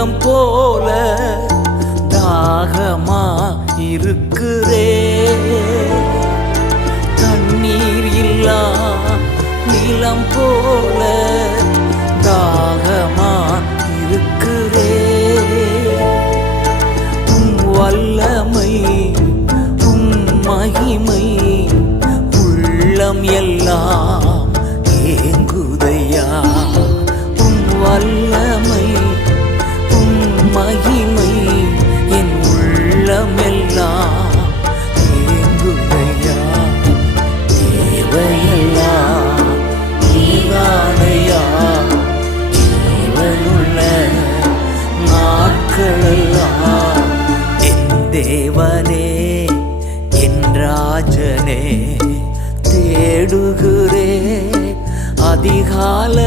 நீலம் போல தாகமா இருக்கிறே. தண்ணீர் இல்லா நீலம் போல தாகமா இருக்கிறே. உம் வல்லமை உம் மகிமை உள்ளம் எல்லாம் ஏங்குதையா. உம் வல்லமை உம் மகிமை என் உள்ளம் எல்லாம் ஏங்குதையா. தேவையெல்லாம் நீதானையா. ஜீவனுள்ள நாட்களெல்லாம் என் தேவனே என் ராஜனே தேடுகிறே அதிகால